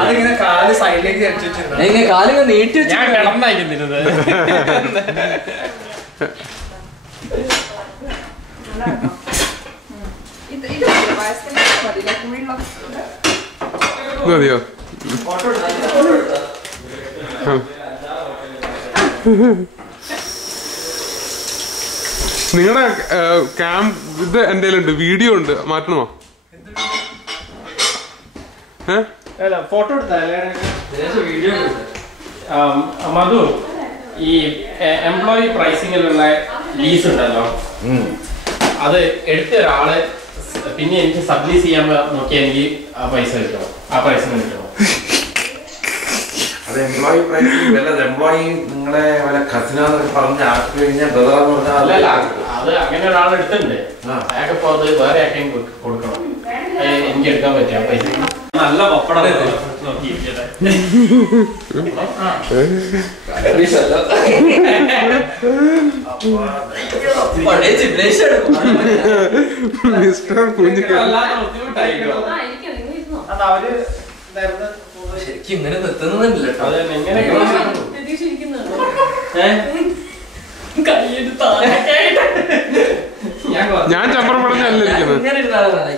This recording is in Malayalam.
അതിങ്ങനെ കാല് സൈഡിലേക്ക് കാല് നീട്ടി ഞാൻ കിടന്നയക്കുന്നിരുന്നത്. മതിയോ? നിങ്ങളുടെ ഇത് എന്റെ ഉണ്ട്, വീഡിയോ ഉണ്ട്, മാറ്റണമോ? ഫോട്ടോ മധു, ഈ എംപ്ലോയി പ്രൈസിങ്ങിലുള്ള ലീസ് ഉണ്ടല്ലോ, അത് എടുത്ത ഒരാള് പിന്നെ എനിക്ക് സബ്ലീസ് ചെയ്യാൻ നോക്കിയാൽ എനിക്ക് ആ പൈസ കിട്ടണം, ആ പൈസ കിട്ടണം. അത് എംപ്ലോയി പ്രൈസിങ് അല്ല, എംപ്ലോയി നിങ്ങളെ ഖസിനാന്നൊക്കെ പറഞ്ഞ് ആക്കി കഴിഞ്ഞാൽ അത് അങ്ങനെ ഒരാൾ എടുത്തിട്ടുണ്ട്. അയാൾക്കിപ്പോ അത് വേറെ ആക്കെയും കൊടുക്കണം, എനിക്ക് എടുക്കാൻ പറ്റിയ പൈസ. നല്ല പപ്പടം ശരിക്കും ഇങ്ങനെ നിർത്തുന്നില്ല. ഞാൻ ചമ്പറം പറഞ്ഞല്ലേ ഇരിക്കുന്നത്.